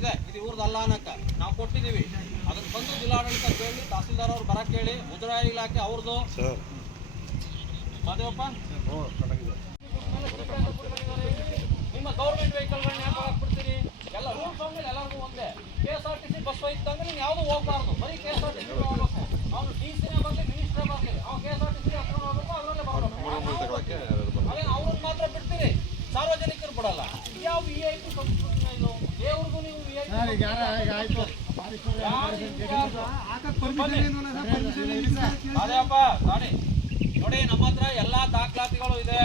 ಇದೆ. ಇದು ಇವ್ರದ್ದಲ್ಲ ಅನ್ನಕ್ಕ ನಾವು ಕೊಟ್ಟಿದ್ದೀವಿ. ಅದನ್ನ ಬಂದು ಜಿಲ್ಲಾಡಳಿತ ಕೇಳಿ ತಹಸೀಲ್ದಾರ್ ಅವ್ರು ಬರಕ್ಕೆ ಹೇಳಿ ಮುಜರಾಯಿ ಇಲಾಖೆ ಅವ್ರದ್ದು ಮಾದೇವಪ್ಪ? ನಿಮ್ಮ ಗೌರ್ಮೆಂಟ್ ವೆಹಿಕಲ್ಗಳನ್ನ ಯಾಕೆ ಹಾಕ್ಬಿಡ್ತೀರಿ ಎಲ್ಲ ರೂಲ್ ಮೇಲೆ ಎಲ್ಲರಿಗೂ ಒಂದೇ. K S R T C bus ಹೋಯ್ತಂದ್ರೆ ನೀವು ಯಾವುದು ಹೋಗ್ಬಾರ್ದು. ಬರೀ K S R T C ಹೋಗ್ಬೇಕು. ಅವ್ನು ಡಿ ಸಿನೇ ಬರಲಿ ಮಿನಿಸ್ಟ್ರೇ ಬರಲಿ. ಅವ್ನು K S R T C ಹತ್ರ ಹೋಗ್ಬೇಕು ಅದರಲ್ಲೇ ಬರಬೇಕು ಅದೇ ಅವ್ರನ್ನ ಮಾತ್ರ ಬಿಡ್ತೀರಿ ಸಾರ್ವಜನಿಕರು ಬಿಡಲ್ಲ ಯಾವ ವಿ ಐ ಪಿ ಸಂಸ್ಕೃತಿನ ಇದು ದೇವ್ರಿಗೂ ನೀವು ವಿ ಐ ಪಿ ಅದೇಪ್ಪ ನೋಡಿ, ನಮ್ಮ ಹತ್ರ ಎಲ್ಲಾ ದಾಖಲಾತಿಗಳು ಇದೆ.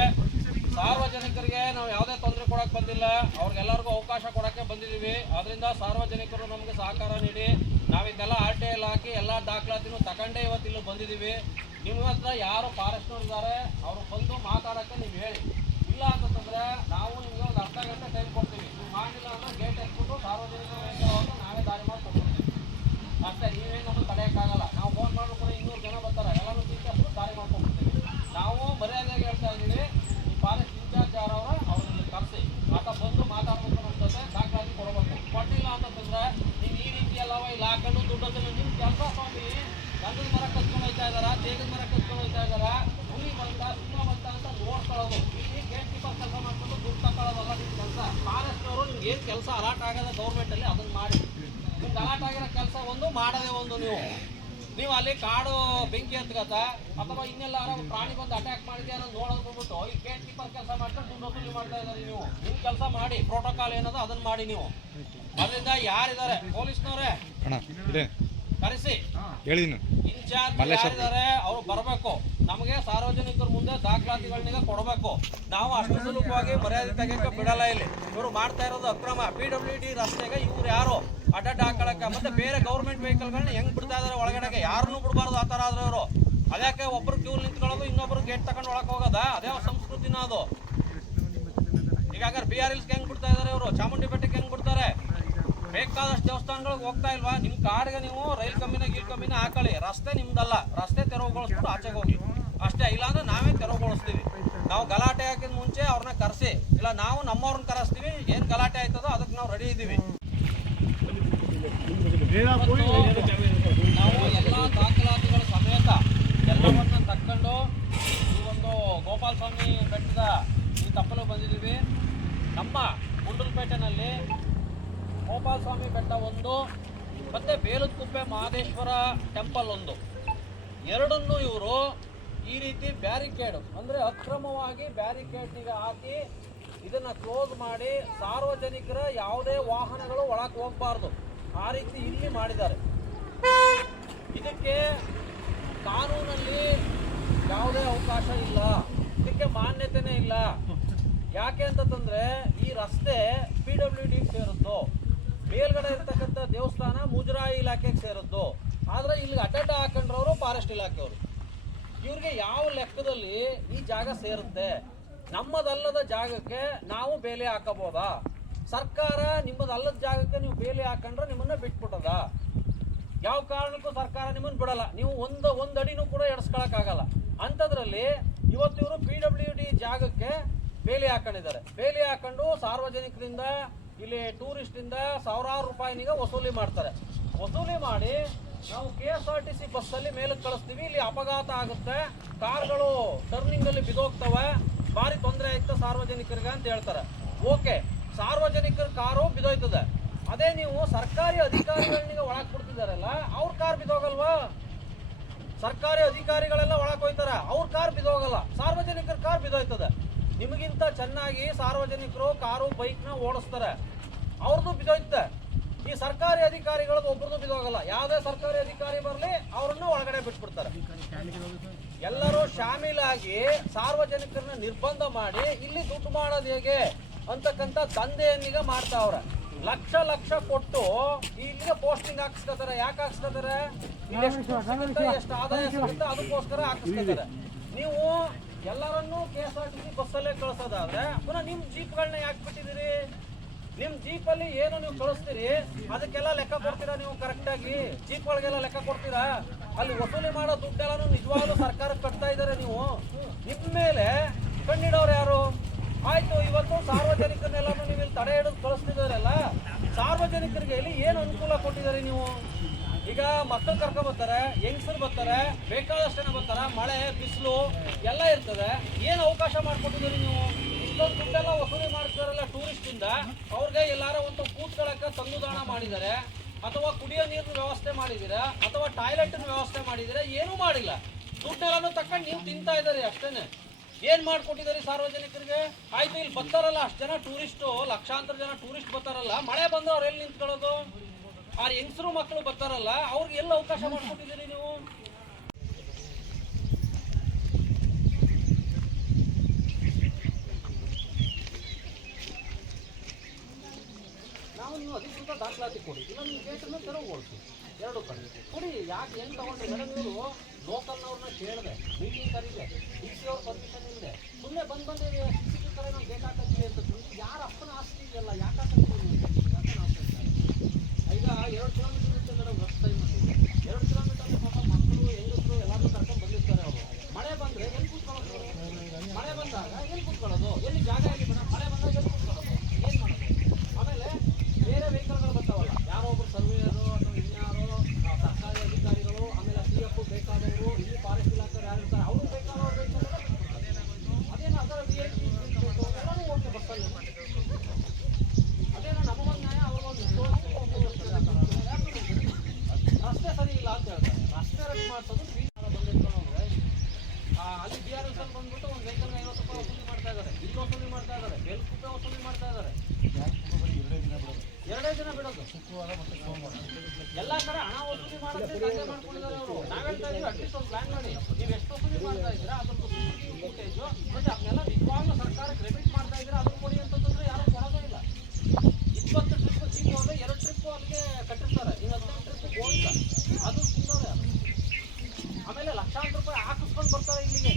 ಸಾರ್ವಜನಿಕರಿಗೆ ನಾವು ಯಾವುದೇ ತೊಂದರೆ ಕೊಡಕ್ ಬಂದಿಲ್ಲ. ಅವ್ರಿಗೆಲ್ಲರಿಗೂ ಅವಕಾಶ ಕೊಡಕ್ಕೆ ಬಂದಿದ್ದೀವಿ. ಅದರಿಂದ ಸಾರ್ವಜನಿಕರು ನಮಗೆ ಸಹಕಾರ ನೀಡಿ, ನಾವಿದೆಲ್ಲ ಆರ್ ಟಿ ಎಲ್ ಹಾಕಿ ಎಲ್ಲ ದಾಖಲಾತಿನೂ ತಗೊಂಡೇ ಇವತ್ತು ಬಂದಿದೀವಿ ಬಂದಿದ್ದೀವಿ. ನಿಮ್ಮ ಹತ್ರ ಯಾರು ಫಾರೆಸ್ಟ್ನವ್ರು ಇದ್ದಾರೆ ಅವರು ಬಂದು ಮಾತಾಡಕ್ಕೆ ನೀವು ಹೇಳಿ. ಇಲ್ಲ ಅಂತಂದ್ರೆ ನಾವು ನಿಮಗೆ ಒಂದು ಅರ್ಧ ಗಂಟೆ ಟೈಮ್ ಕೊಡ್ತೀವಿ. ನೀವು ಮಾಡಿಲ್ಲ ಅಂದ್ರೆ ಗೇಟ್ ಎತ್ಬಿಟ್ಟು ಸಾರ್ವಜನಿಕ ನಾವೇ ದಾರಿ ಮಾಡಿ ಕೊಡ್ತೀವಿ ಅಷ್ಟೇ ನೀವೇ ನಮ್ಮನ್ನು ತಡೆಯೋಕ್ಕಾಗಲ್ಲ ನಾವು ಫೋನ್ ಮಾಡಿದ್ರು ಕೂಡ ಇನ್ನೂರು ಜನ ಬರ್ತಾರೆ ಎಲ್ಲರೂ ಟೀಚರ್ಸ್ ದಾರಿ ಮಾಡ್ಕೊಂಡ್ಬಿಡ್ತೀವಿ ನಾವು ಮರ್ಯಾದೆಯಾಗಿ ಹೇಳ್ತಾ ಇದ್ದೀವಿ ಈ ಫಾರೆಸ್ಟ್ ಇನ್ಚಾರ್ಜ್ ಯಾರವ್ರ ಅವ್ರನ್ನ ಕರೆಸಿ ಆತ ಬಂದು ಮಾತಾಡ್ಬೇಕು ನಮ್ಮ ಜೊತೆ ದಾಖಲಾತಿ ಕೊಡಬೇಕು ಕೊಟ್ಟಿಲ್ಲ ಅಂತಂದ್ರೆ ನೀವು ಈ ರೀತಿ ಎಲ್ಲವ ಇಲ್ಲಿ ಹಾಕೊಂಡು ದುಡ್ಡು ಅಂತ ನಿಮ್ಮ ಕೆಲಸ ಸ್ವಾಮಿ ಗಂಧದ ಮರ ಕತ್ಕೊಂಡು ಹೋಗ್ತಾ ಇದಾರ ತೇಗದ ಮರ ಕತ್ಕೊಂಡು ಹೋಗ್ತಾ ಇದಾರ ಹುಲಿ ಬಂತ ಸಿಂಹ ಬಂತ ಅಂತ ನೋಡ್ಕೊಳ್ಳೋದು ಇಲ್ಲಿ ಗೇಟ್ ಕೀಪರ್ ಕೆಲಸ ಮಾಡ್ಕೊಂಡು ದುಡ್ಡು ತಗೊಳ್ಳೋದಲ್ಲ ನಿಮ್ಮ ಕೆಲಸ ಫಾರೆಸ್ಟ್ ಅವರು ನಿಮ್ಗೆ ಏನು ಕೆಲಸ ಅಲಾಟ್ ಆಗದ ಗೌರ್ಮೆಂಟಲ್ಲಿ ಅದನ್ನ ಮಾಡಿ. ಗಲಾಟೆ ಆಗಿರೋ ಕೆಲಸ ಒಂದು, ಮಾಡದೆ ಒಂದು ನೀವು. ನೀವು ಅಲ್ಲಿ ಕಾಡು ಬೆಂಕಿ ಹತ್ಕತ್ತ ಅಥವಾ ಇನ್ನೆಲ್ಲ ಪ್ರಾಣಿ ಬಂದು ಅಟ್ಯಾಕ್ ಮಾಡಿದೆ ಅನ್ನೋದು ನೋಡೋದು ಬಂದ್ಬಿಟ್ಟು ಈ ಗೇಟ್ ಕೀಪರ್ ಕೆಲಸ ಮಾಡ್ಕೊಂಡು ದುಡ್ಡು ವಸೂಲಿ ಮಾಡ್ತಾ ಇದ್ದಾರೆ ನೀವು. ನಿಮ್ಮ ಕೆಲಸ ಮಾಡಿ ಪ್ರೋಟೋಕಾಲ್ ಏನದ ಅದನ್ನ ಮಾಡಿ ನೀವು. ಅದರಿಂದ ಯಾರಿದ್ದಾರೆ? ಪೊಲೀಸ್ನವರೇ ಕರೆಸಿ. ಹೇಳಿದೀನಿ. ಇನ್ಚಾರ್ಜ್ ಯಾರಿದ್ದಾರೆ ಅವ್ರು ಬರಬೇಕು. ನಮಗೆ ಸಾರ್ವಜನಿಕರ ಮುಂದೆ ದಾಖಲಾತಿಗಳನ್ನ ಕೊಡಬೇಕು. ನಾವು ಅಷ್ಟು ಸುಲಭವಾಗಿ ಮರ್ಯಾದೆ ತೆಗೆಯಕ್ಕೆ ಬಿಡಲ್ಲ ಇಲ್ಲಿ. ಇವರು ಮಾಡ್ತಾ ಇರೋದು ಅಕ್ರಮ. ಪಿ ಡಬ್ಲ್ಯೂ ಡಿ ರಸ್ತೆಗೆ ಇವ್ರು ಯಾರು ಅಡ್ಡ ಹಾಕೊಳಕ್ಕೆ ಮತ್ತೆ ಬೇರೆ ಗೌರ್ಮೆಂಟ್ ವೆಹಿಕಲ್ಗಳನ್ನ ಹೆಂಗ್ ಬಿಡ್ತಾ ಇದಾರೆ ಒಳಗಡೆಗೆ? ಯಾರನ್ನೂ ಬಿಡಬಾರ್ದು ಆ ಥರ ಆದ್ರೆ ಇವರು. ಅದಕ್ಕೆ ಒಬ್ರು ಕ್ಯೂ ನಿಂತ್ಕೊಳ್ಳೋದು ಇನ್ನೊಬ್ರು ಗೇಟ್ ತಗೊಂಡು ಒಳಗೆ ಹೋಗೋದ? ಅದೇ ಸಂಸ್ಕೃತಿನ ಅದು. ಈಗ ಬಿ ಆರ್ ಎಲ್ಸ್ಗೆ ಹೆಂಗ್ ಬಿಡ್ತಾ ಇದಾರೆ ಇವರು? ಚಾಮುಂಡಿ ಬೆಟ್ಟಕ್ಕೆ ಹೆಂಗ್ ಬಿಡ್ತಾರೆ? ಬೇಕಾದಷ್ಟು ದೇವಸ್ಥಾನಗಳಿಗೆ ಹೋಗ್ತಾ ಇಲ್ವಾ? ನಿಮ್ ಕಾಡಿಗೆ ನೀವು ರೈಲ್ ಕಮ್ಮಿನ ಗೀಲ್ ಕಮ್ಮಿನ ಹಾಕೊಳ್ಳಿ ರಸ್ತೆ ನಿಮ್ದಲ್ಲ. ರಸ್ತೆ ತೆರವುಗೊಳಿಸ್ಬಿಟ್ಟು ಆಚೆಗೆ ಹೋಗಿ. ಅಷ್ಟೇ ಇಲ್ಲ ಅಂದ್ರೆ ನಾವೇ ತೆರವುಗೊಳಿಸ್ತೀವಿ. ನಾವು ಗಲಾಟೆ ಹಾಕಿದ ಮುಂಚೆ ಅವ್ರನ್ನ ಕರೆಸಿ. ಇಲ್ಲ, ನಾವು ನಮ್ಮವ್ರನ್ನ ಕರೆಸ್ತೀವಿ. ಏನ್ ಗಲಾಟೆ ಆಯ್ತದೋ ಅದಕ್ಕೆ ನಾವು ರೆಡಿ ಇದ್ದೀವಿ. ನಾವು ಎಲ್ಲ ದಾಖಲಾತಿಗಳ ಸಮೇತ ಎಲ್ಲವನ್ನ ತಕ್ಕೊಂಡು ಈ ಒಂದು ಗೋಪಾಲ ಸ್ವಾಮಿ ಬೆಟ್ಟದ ಈ ತಪ್ಪಲು ಬಂದಿದ್ದೀವಿ. ನಮ್ಮ ಗುಂಡಲಪೇಟೆನಲ್ಲಿ ಗೋಪಾಲ ಸ್ವಾಮಿ ಬೆಟ್ಟ ಒಂದು, ಮತ್ತೆ ಬೇಲದಕುಪ್ಪೆ ಮಹದೇಶ್ವರ ಟೆಂಪಲ್ ಒಂದು. ಎರಡನ್ನೂ ಇವರು ಈ ರೀತಿ ಬ್ಯಾರಿಕೇಡ್ ಅಂದ್ರೆ ಅಕ್ರಮವಾಗಿ ಬ್ಯಾರಿಕೇಡ್ನಿಗೆ ಹಾಕಿ ಇದನ್ನ ಕ್ಲೋಸ್ ಮಾಡಿ ಸಾರ್ವಜನಿಕರ ಯಾವುದೇ ವಾಹನಗಳು ಒಳಗೆ ಹೋಗಬಾರ್ದು. ಆ ರೀತಿ ಇಲ್ಲಿ ಮಾಡಿದ್ದಾರೆ. ಇದಕ್ಕೆ ಕಾನೂನಲ್ಲಿ ಯಾವುದೇ ಅವಕಾಶ ಇಲ್ಲ. ಇದಕ್ಕೆ ಮಾನ್ಯತೆನೇ ಇಲ್ಲ. ಯಾಕೆ ಅಂತಂದ್ರೆ ಈ ರಸ್ತೆ ಪಿ ಡಬ್ಲ್ಯೂ ಡಿ ಸೇರುತ್ತೋ ಮೇಲ್ಗಡೆ ಇರ್ತಕ್ಕಂಥ ದೇವಸ್ಥಾನ ಮುಜರಾಯಿ ಇಲಾಖೆಗೆ ಸೇರುತ್ತೋ, ಆದರೆ ಇಲ್ಲಿಗೆ ಅಡ್ಡಡ್ಡ ಹಾಕೊಂಡ್ರವರು ಫಾರೆಸ್ಟ್ ಇಲಾಖೆಯವರು. ಇವ್ರಿಗೆ ಯಾವ ಲೆಕ್ಕದಲ್ಲಿ ಈ ಜಾಗ ಸೇರುತ್ತೆ? ನಮ್ಮದಲ್ಲದ ಜಾಗಕ್ಕೆ ನಾವು ಬೇಲಿ ಹಾಕಬೋದಾ ಸರ್ಕಾರ ನಿಮ್ಮದಲ್ಲದ ಜಾಗಕ್ಕೆ ನೀವು ಬೇಲಿ ಹಾಕೊಂಡ್ರೆ ನಿಮ್ಮನ್ನ ಬಿಟ್ಬಿಟ್ಟದ? ಯಾವ ಕಾರಣಕ್ಕೂ ಸರ್ಕಾರ ನಿಮ್ಮನ್ನು ಬಿಡಲ್ಲ. ನೀವು ಒಂದು ಒಂದು ಅಡಿನೂ ಕೂಡ ಎಡ್ಸ್ಕೊಳಕ್ಕಾಗಲ್ಲ. ಅಂಥದ್ರಲ್ಲಿ ಇವತ್ತಿವರು ಪಿ ಡಬ್ಲ್ಯೂ ಡಿ ಜಾಗಕ್ಕೆ ಬೇಲಿ ಹಾಕೊಂಡಿದ್ದಾರೆ. ಬೇಲಿ ಹಾಕೊಂಡು ಸಾರ್ವಜನಿಕರಿಂದ ಇಲ್ಲಿ ಟೂರಿಸ್ಟ್ ಇಂದ ಸಾವಿರಾರು ರೂಪಾಯಿನಿಗೆ ವಸೂಲಿ ಮಾಡ್ತಾರೆ. ವಸೂಲಿ ಮಾಡಿ ನಾವು K S R T C ಬಸ್ಸಲ್ಲಿ ಮೇಲಕ್ಕೆ ಕಳಿಸ್ತೀವಿ. ಇಲ್ಲಿ ಅಪಘಾತ ಆಗುತ್ತೆ. ಕಾರ್ಗಳು ಟರ್ನಿಂಗ್ ಅಲ್ಲಿ ಬಿದೋಗ್ತವೆ ಭಾರಿ ತೊಂದರೆ ಆಯ್ತು ಸಾರ್ವಜನಿಕರಿಗೆ ಅಂತ ಹೇಳ್ತಾರೆ. ಓಕೆ ಸಾರ್ವಜನಿಕರ ಕಾರು ಬಿದೋಯ್ತದೆ ಅದೇ ನೀವು ಸರ್ಕಾರಿ ಅಧಿಕಾರಿಗಳನ್ನ ಒಳಗೆ ಕೊಡ್ತಿದಾರಲ್ಲ ಅವ್ರ ಕಾರ್ ಬಿದೋಗಲ್ವಾ ಸರ್ಕಾರಿ ಅಧಿಕಾರಿಗಳೆಲ್ಲ ಒಳಗೆ ಹೋಯ್ತಾರ. ಅವ್ರ ಕಾರ್ ಬಿದೋಗಲ್ಲ ಸಾರ್ವಜನಿಕರ ಕಾರ್ ಬಿದೋಯ್ತದೆ ನಿಮಗಿಂತ ಚೆನ್ನಾಗಿ ಸಾರ್ವಜನಿಕರು ಕಾರು, ಬೈಕ್ನ ಓಡಿಸ್ತಾರೆ. ಅವ್ರದ್ದು ಬಿದೋಯ್ತೆ ಈ ಸರ್ಕಾರಿ ಅಧಿಕಾರಿಗಳದ್ದು ಒಬ್ರದ್ದು ಬಿದೋಗಲ್ಲ ಯಾವುದೇ ಸರ್ಕಾರಿ ಅಧಿಕಾರಿ ಬರಲಿ, ಅವ್ರನ್ನ ಒಳಗಡೆ ಬಿಟ್ಬಿಡ್ತಾರೆ. ಎಲ್ಲರೂ ಶಾಮೀಲಾಗಿ ಸಾರ್ವಜನಿಕರನ್ನ ನಿರ್ಬಂಧ ಮಾಡಿ ಇಲ್ಲಿ ದುಡ್ಡು ಮಾಡೋದು ಹೇಗೆ ಅಂತಕ್ಕಂಥ ದಂಧೆಯನ್ನೀಗ ಮಾಡ್ತಾವ್ರೆ. ಲಕ್ಷ ಲಕ್ಷ ಕೊಟ್ಟು ಇಲ್ಲಿಗೆ ಪೋಸ್ಟಿಂಗ್ ಹಾಕಿಸ್ಕೊತಾರೆ. ಯಾಕೆ ಇಲ್ಲಿ ಎಷ್ಟು ಆದಾಯ ಅದಕ್ಕೋಸ್ಕರ ಹಾಕಿಸ್ಕೊತಾರೆ. ನೀವು ಎಲ್ಲರನ್ನೂ K S R T C ಬಸ್ಸಲ್ಲೇ ಕಳ್ಸೋದಾದ್ರೆ, ಪುನಃ ನಿಮ್ಮ ಜೀಪ್ಗಳನ್ನ ಯಾಕೆ ಬಿಟ್ಟಿದ್ದೀರಿ? ನಿಮ್ ಜೀಪ್ ಅಲ್ಲಿ ಏನು ನೀವು ಕಳಿಸ್ತೀರಿ? ಅದಕ್ಕೆಲ್ಲ ಲೆಕ್ಕ ಕೊಡ್ತೀರಾ ನೀವು ಕರೆಕ್ಟ್ ಆಗಿ ಜೀಪ್ ಒಳಗೆಲ್ಲ ಲೆಕ್ಕ ಕೊಡ್ತೀರಾ? ಅಲ್ಲಿ ವಸೂಲಿ ಮಾಡೋ ದುಡ್ಡೆಲ್ಲ ನಿಜವಾಗ್ಲೂ ಸರ್ಕಾರ ಕಟ್ತಾ ಇದಾರೆ ನೀವು. ನಿಮ್ ಮೇಲೆ ಕಣ್ಣಿಡೋರು ಯಾರು? ಆಯ್ತು, ಇವತ್ತು ಸಾರ್ವಜನಿಕರನ್ನೆಲ್ಲ ನೀವು ಇಲ್ಲಿ ತಡೆ ಹಿಡಿದು ಕಳಿಸ್ತಿದಾರಲ್ಲ ಸಾರ್ವಜನಿಕರಿಗೆ ಇಲ್ಲಿ ಏನು ಅನುಕೂಲ ಕೊಟ್ಟಿದ್ದಾರೆ ನೀವು? ಈಗ ಮಕ್ಕಳು ಕರ್ಕೊಂಡ್ ಬರ್ತಾರೆ ಹೆಂಗಸರು ಬರ್ತಾರೆ, ಬೇಕಾದಷ್ಟು ಜನ ಬರ್ತಾರೆ, ಮಳೆ, ಬಿಸಿಲು ಎಲ್ಲ ಇರ್ತದೆ. ಏನು ಅವಕಾಶ ಮಾಡ್ಕೊಟ್ಟಿದ್ದೀರಿ ನೀವು? ಇಷ್ಟೊಂದು ದುಡ್ಡೆಲ್ಲ ವಸೂಲಿ ಮಾಡ್ತಾರಲ್ಲ ಟೂರಿಸ್ಟ್ ಇಂದ? ಅವ್ರಿಗೆ ಎಲ್ಲಾರ ಒಂದು ಕೂತ್ಕೊಳ್ಳಕ್ಕೆ ತಂಗುದಾಣ ಮಾಡಿದ್ದಾರೆ. ಅಥವಾ ಕುಡಿಯೋ ನೀರಿನ ವ್ಯವಸ್ಥೆ ಮಾಡಿದ್ದೀರಾ? ಅಥವಾ ಟಾಯ್ಲೆಟ್ ವ್ಯವಸ್ಥೆ ಮಾಡಿದ್ದೀರಾ? ಏನೂ ಮಾಡಿಲ್ಲ. ದುಡ್ಡೆಲ್ಲನೂ ತಕೊಂಡು ನೀವು ತಿಂತಾ ಇದ್ದಾರೆ ಅಷ್ಟೇನೆ. ಏನ್ ಮಾಡ್ಕೊಟ್ಟಿದ್ದಾರೆ ಸಾರ್ವಜನಿಕರಿಗೆ? ಆಯ್ತು, ಇಲ್ಲಿ ಬರ್ತಾರಲ್ಲ ಅಷ್ಟು ಜನ ಟೂರಿಸ್ಟು ಲಕ್ಷಾಂತರ ಜನ ಟೂರಿಸ್ಟ್ ಬರ್ತಾರಲ್ಲ. ಮಳೆ ಬಂದು ಅವ್ರು ಎಲ್ಲಿ ನಿಂತ್ಕೊಳ್ಳೋದು? ಆ ಹೆಂಗಸರು ಮಕ್ಕಳು ಬರ್ತಾರಲ್ಲ, ಅವ್ರಿಗೆ ಎಲ್ಲ ಅವಕಾಶ ಮಾಡ್ಕೊಟ್ಟಿದ್ದೀರಿ ನೀವು? ನಾವು ನೀವು ಅಧಿಕೃತ ದಾಖಲಾತಿ ಕೊಡಿ, ಇಲ್ಲ ನೀವು ಗೇಟನ್ನು ತೆರವುಗೊಳಿಸಿ ಎರಡು ಕಡೆ ಕೊಡಿ, ಯಾಕೆ ಏನು ತಗೊಂಡ್ರಿ? ಮೇಡಮ್ ಇವರು ಲೋಕಲ್ನವ್ರನ್ನ ಕೇಳಿದೆ ಮೀಟಿಂಗ್ ಕರೀದೆ ಡಿ ಸಿ ಅವ್ರ ಪರ್ಮಿಷನ್ ಇಲ್ಲದೆ ಸುಮ್ಮನೆ ಬಂದು ಬಂದು ಸಿ ಸಿ ನಾವು ಗೇಟ್ ಹಾಕತ್ತೀವಿ ಅಂತ. ಯಾರ ಅಪ್ಪನ ಆಸ್ತಿ ಇದೆಯಲ್ಲ ಯಾಕೆ coming. ಬಿ ಆರ್ ಎಸ್ ಅಲ್ಲಿ ಬಂದ್ಬಿಟ್ಟು ಒಂದು ವೆಹಿಕಲ್ಗೆ ಐವತ್ತು ರೂಪಾಯಿ ವಸೂಲಿ ಮಾಡ್ತಾ ಇದ್ದಾರೆ. ಇಲ್ಲಿ ವಸೂಲಿ ಮಾಡ್ತಾ ಇದ್ದಾರೆ. ಬೆಲ್ಕ್ ರೂಪಾಯಿ ಮಾಡ್ತಾ ಇದ್ದಾರೆ. ಎರಡೇ ದಿನ ಬಿಡೋದು. ಎಲ್ಲ ಕಡೆ ಹಣ ವಸೂಲಿ ಮಾಡೋದೇ ದಂಧೆ ಮಾಡ್ಕೊಂಡಿದ್ದಾರೆ ಅವರು. ನಾವು ಹೇಳ್ತಾ ಅಟ್ಲೀಸ್ಟ್ ಒಂದು ಪ್ಲಾನ್ ಮಾಡಿ. ನೀವು ಎಷ್ಟು ವಸೂಲಿ ಮಾಡ್ತಾ ಇದ್ದೀರಾ, ಅದ್ರದ್ದು ಫುಟೇಜ್ ಮತ್ತೆ ಅದನ್ನೆಲ್ಲ ನಿಜವಾಗ್ಲೂ ಸರ್ಕಾರ ಕ್ರೆಡಿಟ್ ಮಾಡ್ತಾ ಇದ್ದೀರಾ ಅದು ಕೊಡಿ ಅಂತಂದ್ರೆ ಯಾರು ಕೊಡೋದೇ ಇಲ್ಲ. ಇಪ್ಪತ್ತು ಟ್ರಿಪ್ ಹೋದ್ರೆ ಎರಡು ಟ್ರಿಪ್ ಅಲ್ಲಿಗೆ ಕಟ್ಟಿರ್ತಾರೆ. ಇನ್ನು ಹದಿನೈದು ಟ್ರಿಪ್ ಹೋಗಿಲ್ಲ ಅದು ಅದು ಆಮೇಲೆ ಲಕ್ಷಾಂತರ ರೂಪಾಯಿ ಹಾಕಿಸ್ಕೊಂಡು ಬರ್ತಾರೆ ಇಲ್ಲಿಗೆ.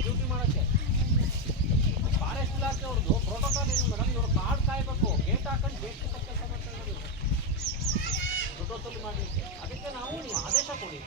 ಹಾಕೊಂಡು ಬೇಕಿರ್ತಕ್ಕಂಥ ಕೆಲಸ ಮಾಡ್ತಾ ಇದ್ದಾರೆ ಮಾಡಿ. ಅದಕ್ಕೆ ನಾವು ನೀವು ಆದೇಶ ಕೊಡಿ.